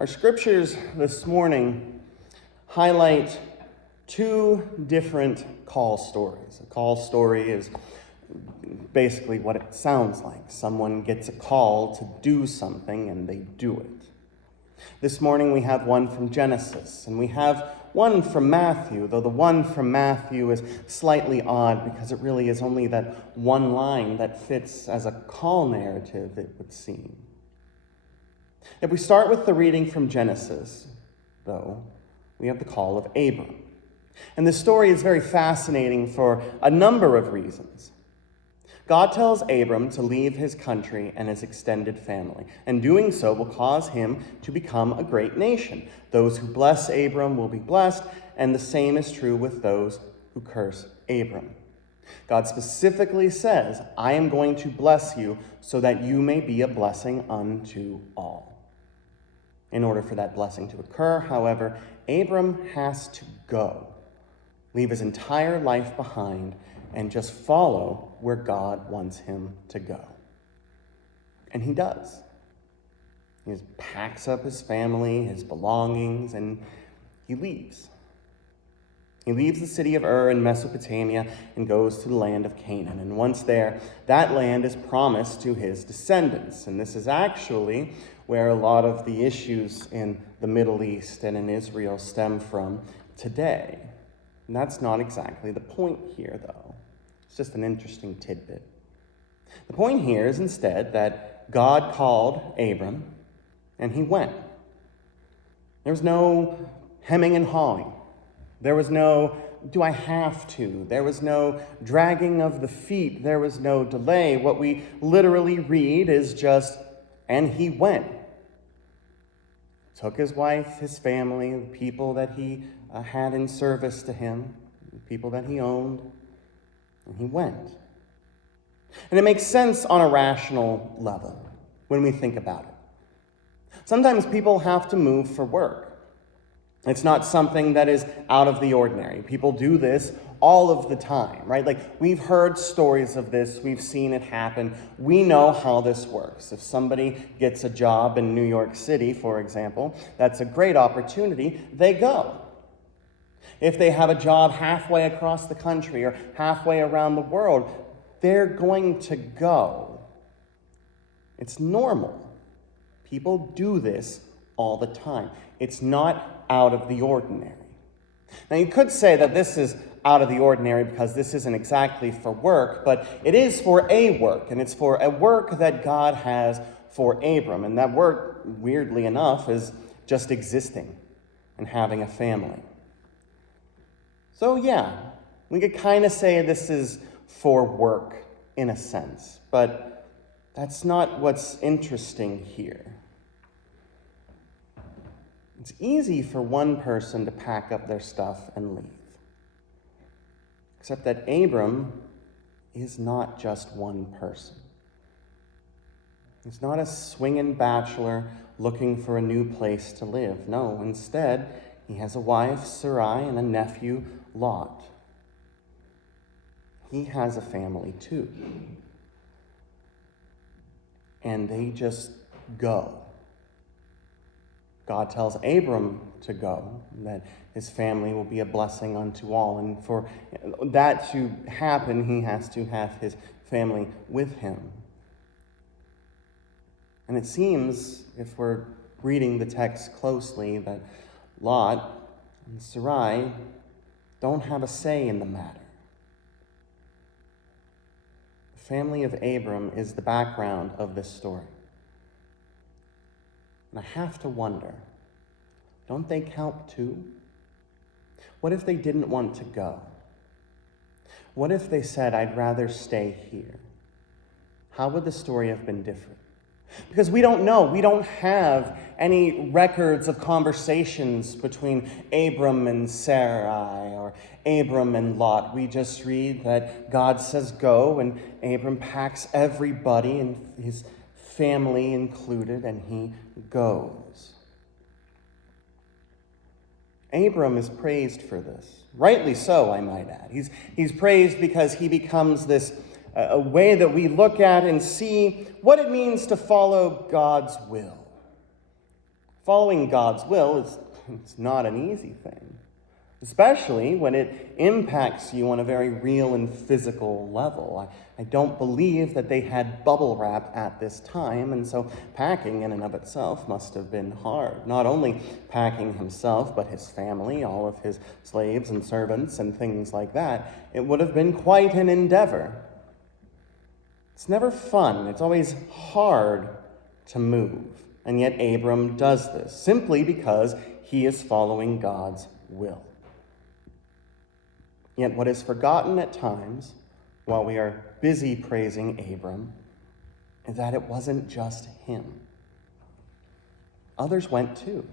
Our scriptures this morning highlight two different call stories. A call story is basically what it sounds like. Someone gets a call to do something and they do it. This morning we have one from Genesis, and we have one from Matthew, though the one from Matthew is slightly odd because it really is only that one line that fits as a call narrative, it would seem. If we start with the reading from Genesis, though, we have the call of Abram. And this story is very fascinating for a number of reasons. God tells Abram to leave his country and his extended family, and doing so will cause him to become a great nation. Those who bless Abram will be blessed, and the same is true with those who curse Abram. God specifically says, I am going to bless you so that you may be a blessing unto all. In order for that blessing to occur, however, Abram has to go, leave his entire life behind, and just follow where God wants him to go. And he does. He just packs up his family, his belongings, and he leaves. He leaves the city of Ur in Mesopotamia and goes to the land of Canaan. And once there, that land is promised to his descendants. And this is actually where a lot of the issues in the Middle East and in Israel stem from today. And that's not exactly the point here, though. It's just an interesting tidbit. The point here is instead that God called Abram, and he went. There was no hemming and hawing. There was no, do I have to? There was no dragging of the feet. There was no delay. What we literally read is just, and he went. Took his wife, his family, the people that he had in service to him, the people that he owned, and he went. And it makes sense on a rational level when we think about it. Sometimes people have to move for work. It's not something that is out of the ordinary. People do this all of the time, right? Like, we've heard stories of this. We've seen it happen. We know how this works. If somebody gets a job in New York City, for example, that's a great opportunity. They go. If they have a job halfway across the country or halfway around the world, they're going to go. It's normal. People do this all the time. It's not out of the ordinary. Now, you could say that this is out of the ordinary because this isn't exactly for work, but it is for a work, and it's for a work that God has for Abram. And that work, weirdly enough, is just existing and having a family. So yeah, we could kind of say this is for work in a sense, but that's not what's interesting here. It's easy for one person to pack up their stuff and leave. Except that Abram is not just one person. He's not a swinging bachelor looking for a new place to live. No, instead, he has a wife, Sarai, and a nephew, Lot. He has a family too. And they just go. God tells Abram to go, that his family will be a blessing unto all. And for that to happen, he has to have his family with him. And it seems, if we're reading the text closely, that Lot and Sarai don't have a say in the matter. The family of Abram is the background of this story. And I have to wonder, don't they count too? What if they didn't want to go? What if they said, I'd rather stay here? How would the story have been different? Because we don't know. We don't have any records of conversations between Abram and Sarai or Abram and Lot. We just read that God says go, and Abram packs everybody and his family included, and he goes. Abram is praised for this. Rightly so, I might add. He's praised because he becomes this a way that we look at and see what it means to follow God's will. Following God's will it's not an easy thing, especially when it impacts you on a very real and physical level. I don't believe that they had bubble wrap at this time, and so packing in and of itself must have been hard. Not only packing himself, but his family, all of his slaves and servants and things like that. It would have been quite an endeavor. It's never fun. It's always hard to move. And yet Abram does this simply because he is following God's will. Yet what is forgotten at times, while we are busy praising Abram, is that it wasn't just him. Others went too.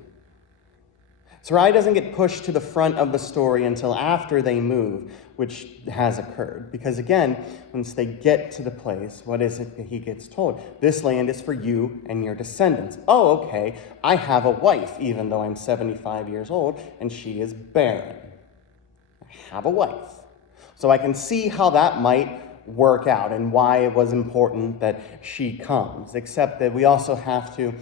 Sarai doesn't get pushed to the front of the story until after they move, which has occurred. Because again, once they get to the place, what is it that he gets told? This land is for you and your descendants. Oh, okay, I have a wife, even though I'm 75 years old, and she is barren. I have a wife. So I can see how that might work out and why it was important that she comes, except that we also have to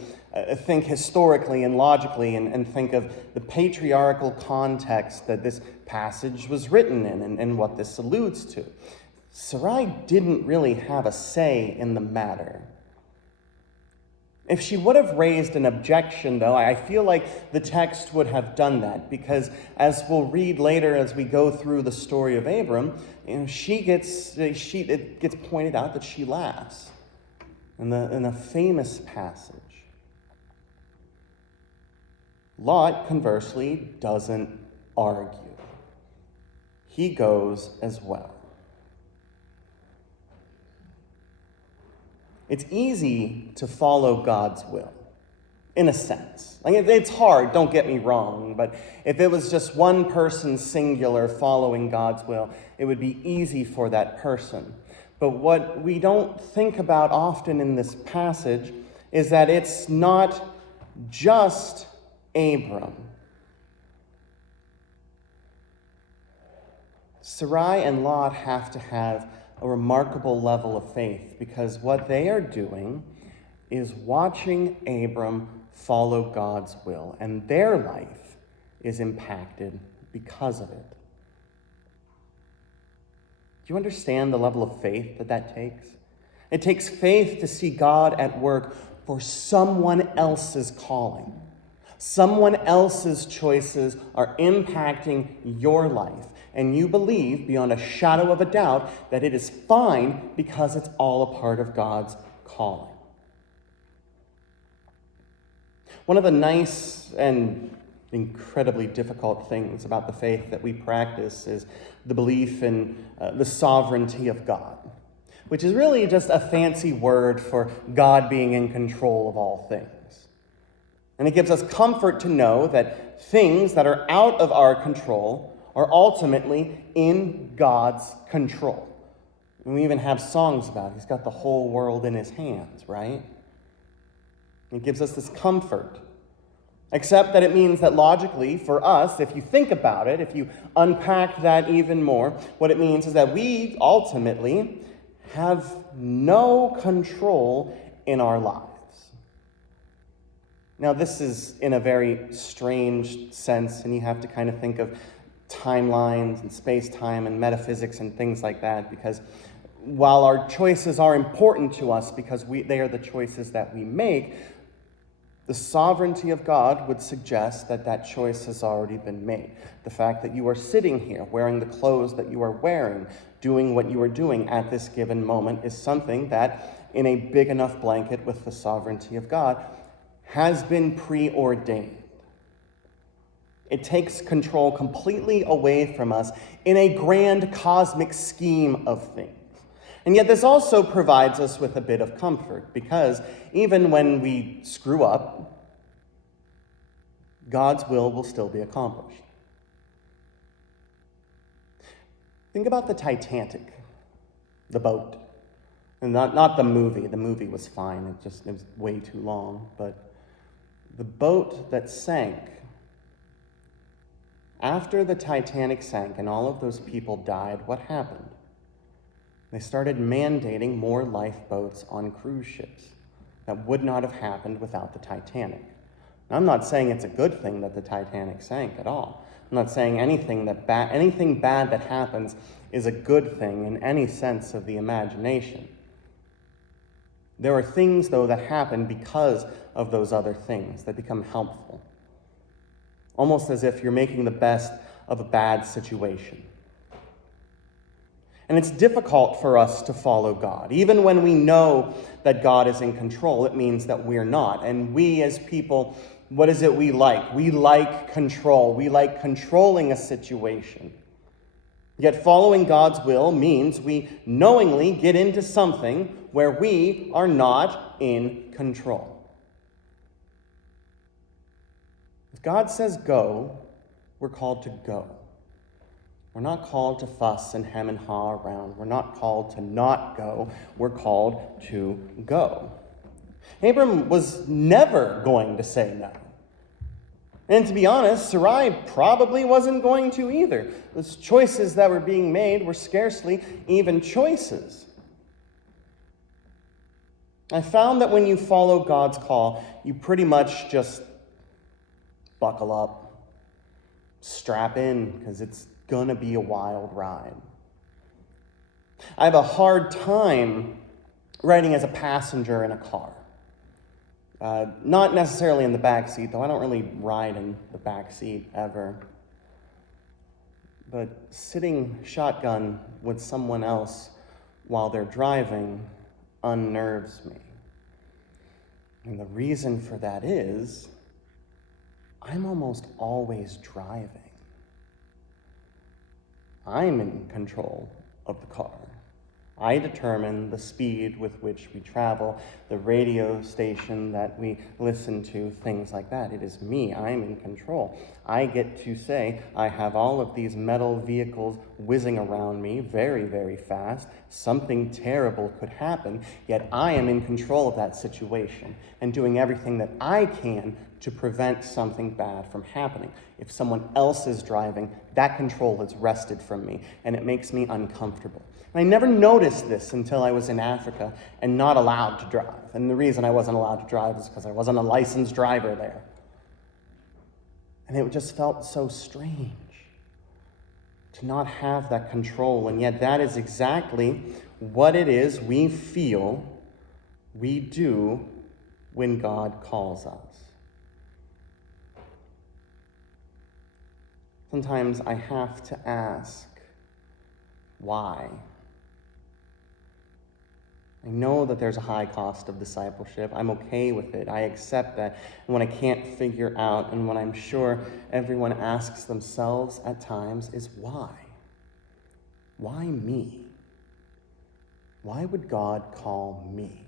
think historically and logically and think of the patriarchal context that this passage was written in and what this alludes to. Sarai didn't really have a say in the matter. If she would have raised an objection, though, I feel like the text would have done that, because as we'll read later as we go through the story of Abram, it gets pointed out that she laughs in a famous passage. Lot, conversely, doesn't argue. He goes as well. It's easy to follow God's will, in a sense. Like, it's hard, don't get me wrong, but if it was just one person singular following God's will, it would be easy for that person. But what we don't think about often in this passage is that it's not just Abram. Sarai and Lot have to have a remarkable level of faith, because what they are doing is watching Abram follow God's will, and their life is impacted because of it. Do you understand the level of faith that takes? It takes faith to see God at work for someone else's calling. Someone else's choices are impacting your life, and you believe beyond a shadow of a doubt that it is fine because it's all a part of God's calling. One of the nice and incredibly difficult things about the faith that we practice is the belief in the sovereignty of God, which is really just a fancy word for God being in control of all things. And it gives us comfort to know that things that are out of our control are ultimately in God's control. And we even have songs about it. He's got the whole world in his hands, right? It gives us this comfort. Except that it means that logically, for us, if you think about it, if you unpack that even more, what it means is that we ultimately have no control in our lives. Now, this is in a very strange sense, and you have to kind of think of timelines and space-time and metaphysics and things like that, because while our choices are important to us because they are the choices that we make, the sovereignty of God would suggest that that choice has already been made. The fact that you are sitting here wearing the clothes that you are wearing, doing what you are doing at this given moment, is something that, in a big enough blanket with the sovereignty of God, has been preordained. It takes control completely away from us in a grand cosmic scheme of things. And yet this also provides us with a bit of comfort, because even when we screw up, God's will still be accomplished. Think about the Titanic, the boat. And not the movie. The movie was fine. It was way too long. But the boat that sank, after the Titanic sank and all of those people died, what happened? They started mandating more lifeboats on cruise ships. That would not have happened without the Titanic. I'm not saying it's a good thing that the Titanic sank at all. I'm not saying anything bad that happens is a good thing in any sense of the imagination. There are things, though, that happen because of those other things that become helpful. Almost as if you're making the best of a bad situation. And it's difficult for us to follow God. Even when we know that God is in control, it means that we're not. And we as people, what is it we like? We like control. We like controlling a situation. Yet following God's will means we knowingly get into something where we are not in control. If God says go, we're called to go. We're not called to fuss and hem and haw around. We're not called to not go. We're called to go. Abram was never going to say no. And to be honest, Sarai probably wasn't going to either. Those choices that were being made were scarcely even choices. I found that when you follow God's call, you pretty much just buckle up, strap in, because it's going to be a wild ride. I have a hard time riding as a passenger in a car. Not necessarily in the back seat, though I don't really ride in the back seat ever. But sitting shotgun with someone else while they're driving unnerves me. And the reason for that is I'm almost always driving. I'm in control of the car. I determine the speed with which we travel, the radio station that we listen to, things like that. It is me. I'm in control. I get to say, I have all of these metal vehicles whizzing around me very, very fast. Something terrible could happen, yet I am in control of that situation and doing everything that I can to prevent something bad from happening. If someone else is driving, that control is wrested from me, and it makes me uncomfortable. And I never noticed this until I was in Africa and not allowed to drive. And the reason I wasn't allowed to drive is because I wasn't a licensed driver there. And it just felt so strange to not have that control, and yet that is exactly what it is we feel we do when God calls us. Sometimes I have to ask, why? I know that there's a high cost of discipleship. I'm okay with it. I accept that. And when I can't figure out, and when I'm sure everyone asks themselves at times, is why? Why me? Why would God call me?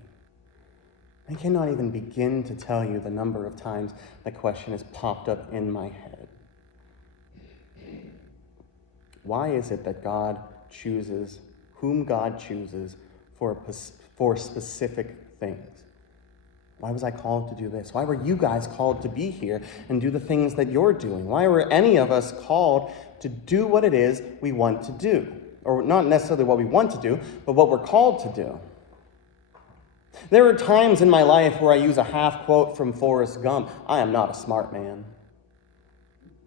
I cannot even begin to tell you the number of times that question has popped up in my head. Why is it that God chooses whom God chooses for specific things? Why was I called to do this? Why were you guys called to be here and do the things that you're doing? Why were any of us called to do what it is we want to do? Or not necessarily what we want to do, but what we're called to do. There are times in my life where I use a half quote from Forrest Gump. I am not a smart man.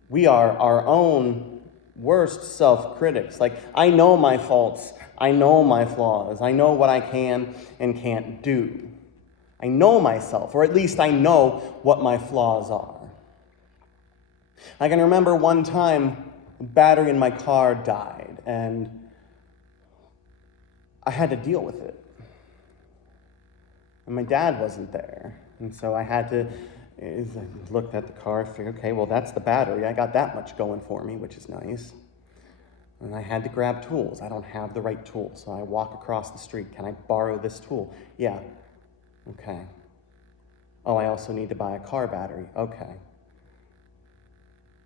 We are our own worst self-critics. Like, I know my faults. I know my flaws. I know what I can and can't do. I know myself, or at least I know what my flaws are. I can remember one time the battery in my car died, and I had to deal with it. And my dad wasn't there, and so I had to looked at the car, figured, okay, well, that's the battery. I got that much going for me, which is nice. And I had to grab tools. I don't have the right tools, so I walk across the street. Can I borrow this tool? Yeah. Okay. Oh, I also need to buy a car battery. Okay.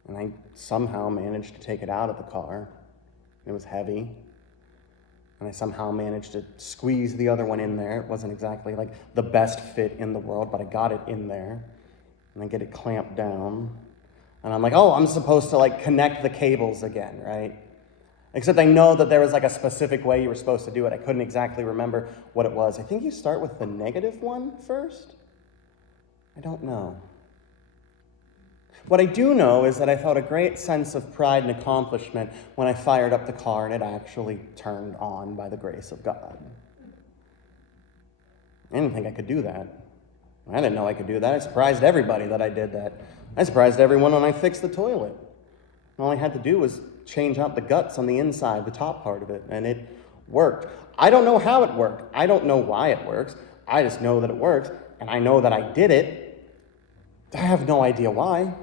And I somehow managed to take it out of the car. It was heavy. And I somehow managed to squeeze the other one in there. It wasn't exactly like the best fit in the world, but I got it in there. And I get it clamped down. And I'm like, oh, I'm supposed to connect the cables again, right? Except I know that there was a specific way you were supposed to do it. I couldn't exactly remember what it was. I think you start with the negative one first? I don't know. What I do know is that I felt a great sense of pride and accomplishment when I fired up the car and it actually turned on by the grace of God. I didn't think I could do that. I didn't know I could do that. I surprised everybody that I did that. I surprised everyone when I fixed the toilet. All I had to do was change out the guts on the inside, the top part of it, and it worked. I don't know how it worked. I don't know why it works. I just know that it works, and I know that I did it. I have no idea why.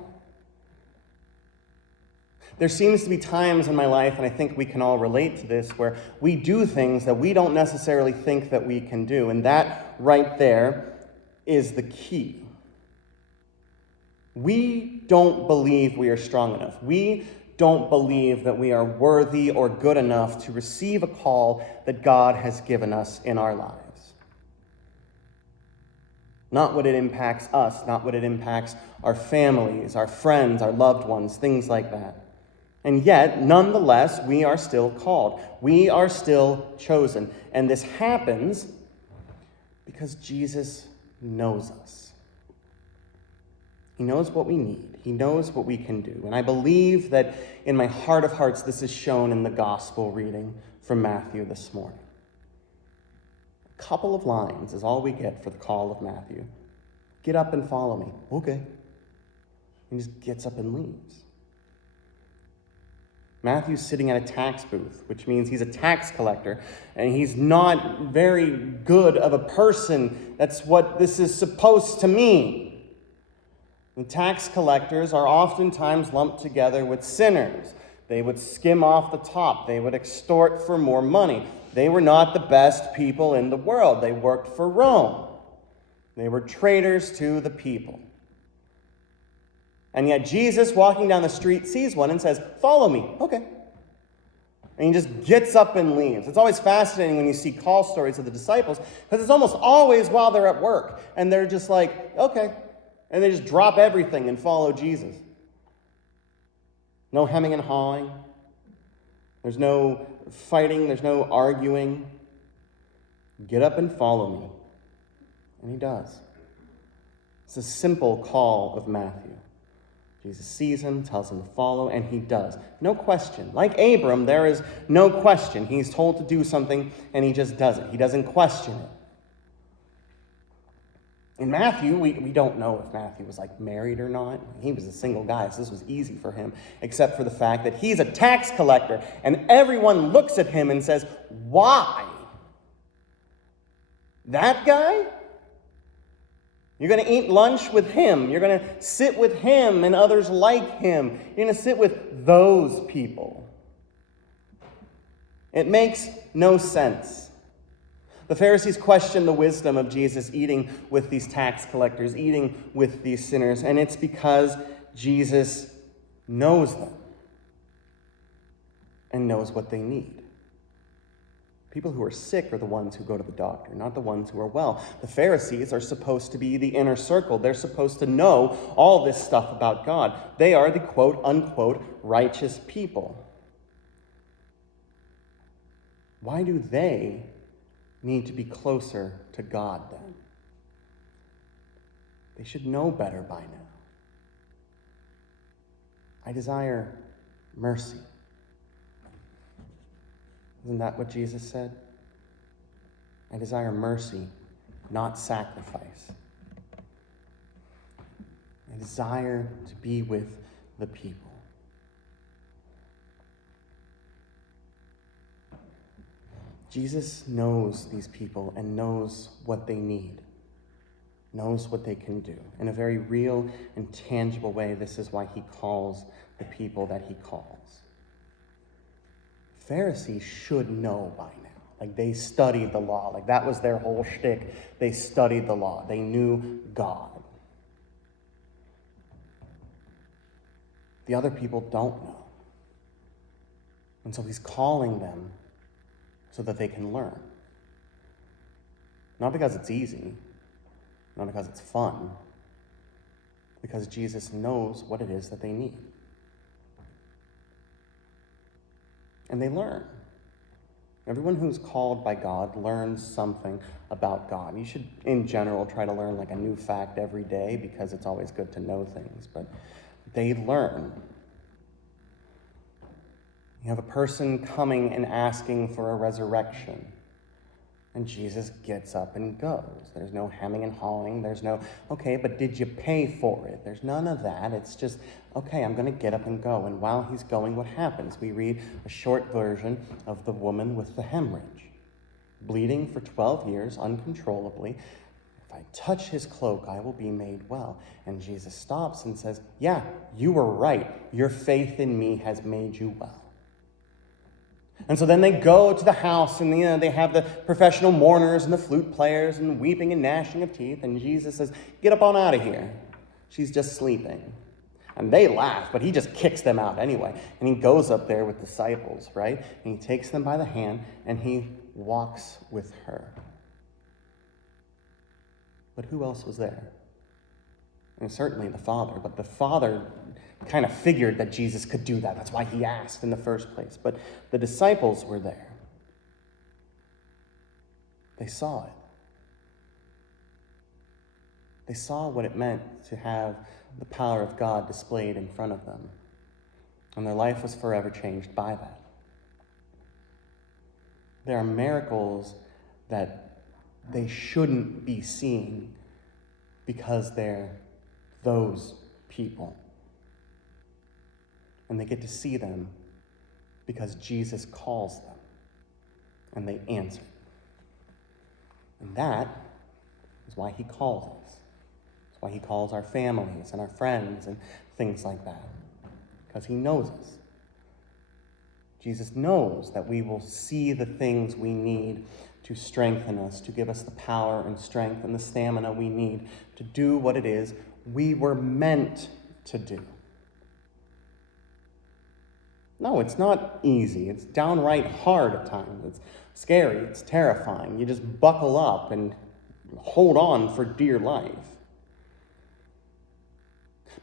There seems to be times in my life, and I think we can all relate to this, where we do things that we don't necessarily think that we can do, and that right there is the key. We don't believe we are strong enough. We don't believe that we are worthy or good enough to receive a call that God has given us in our lives. Not what it impacts us, not what it impacts our families, our friends, our loved ones, things like that. And yet, nonetheless, we are still called. We are still chosen. And this happens because Jesus knows us. He knows what we need. He knows what we can do. And I believe that in my heart of hearts, this is shown in the gospel reading from Matthew this morning. A couple of lines is all we get for the call of Matthew. Get up and follow me. Okay. He just gets up and leaves. Matthew's sitting at a tax booth, which means he's a tax collector, and he's not very good of a person. That's what this is supposed to mean. And tax collectors are oftentimes lumped together with sinners. They would skim off the top. They would extort for more money. They were not the best people in the world. They worked for Rome. They were traitors to the people. And yet Jesus, walking down the street, sees one and says, "Follow me." Okay. And he just gets up and leaves. It's always fascinating when you see call stories of the disciples, because it's almost always while they're at work. And they're just like, okay. And they just drop everything and follow Jesus. No hemming and hawing. There's no fighting. There's no arguing. Get up and follow me. And he does. It's a simple call of Matthew. Jesus sees him, tells him to follow, and he does. No question. Like Abram, there is no question. He's told to do something, and he just does it. He doesn't question it. In Matthew, we don't know if Matthew was married or not. He was a single guy, so this was easy for him, except for the fact that he's a tax collector, and everyone looks at him and says, "Why? That guy? You're going to eat lunch with him. You're going to sit with him and others like him. You're going to sit with those people." It makes no sense. The Pharisees questioned the wisdom of Jesus eating with these tax collectors, eating with these sinners, and it's because Jesus knows them and knows what they need. People who are sick are the ones who go to the doctor, not the ones who are well. The Pharisees are supposed to be the inner circle. They're supposed to know all this stuff about God. They are the quote-unquote righteous people. Why do they need to be closer to God then? They should know better by now. I desire mercy. Isn't that what Jesus said? I desire mercy, not sacrifice. I desire to be with the people. Jesus knows these people and knows what they need, knows what they can do. In a very real and tangible way, this is why he calls the people that he calls. Pharisees should know by now. They studied the law. That was their whole shtick. They studied the law. They knew God. The other people don't know. And so he's calling them so that they can learn. Not because it's easy, not because it's fun, because Jesus knows what it is that they need. And they learn. Everyone who's called by God learns something about God. You should, in general, try to learn a new fact every day, because it's always good to know things. But they learn. You have a person coming and asking for a resurrection. And Jesus gets up and goes. There's no hemming and hawing. There's no, okay, but did you pay for it? There's none of that. It's just, okay, I'm going to get up and go. And while he's going, what happens? We read a short version of the woman with the hemorrhage, bleeding for 12 years uncontrollably. If I touch his cloak, I will be made well. And Jesus stops and says, yeah, you were right. Your faith in me has made you well. And so then they go to the house, and they have the professional mourners and the flute players and weeping and gnashing of teeth. And Jesus says, get up on out of here. She's just sleeping. And they laugh, but he just kicks them out anyway. And he goes up there with disciples, right? And he takes them by the hand, and he walks with her. But who else was there? And certainly the Father. But the Father kind of figured that Jesus could do that. That's why he asked in the first place. But the disciples were there. They saw it. They saw what it meant to have the power of God displayed in front of them. And their life was forever changed by that. There are miracles that they shouldn't be seeing because they're those people. And they get to see them because Jesus calls them, and they answer. And that is why he calls us. That's why he calls our families and our friends and things like that, because he knows us. Jesus knows that we will see the things we need to strengthen us, to give us the power and strength and the stamina we need to do what it is we were meant to do. No, it's not easy. It's downright hard at times. It's scary. It's terrifying. You just buckle up and hold on for dear life.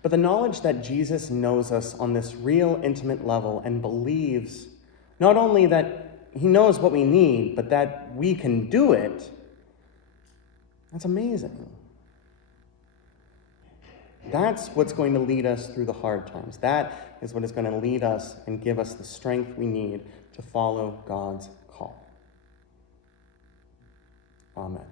But the knowledge that Jesus knows us on this real intimate level and believes not only that he knows what we need, but that we can do it, that's amazing. That's what's going to lead us through the hard times. That is what is going to lead us and give us the strength we need to follow God's call. Amen.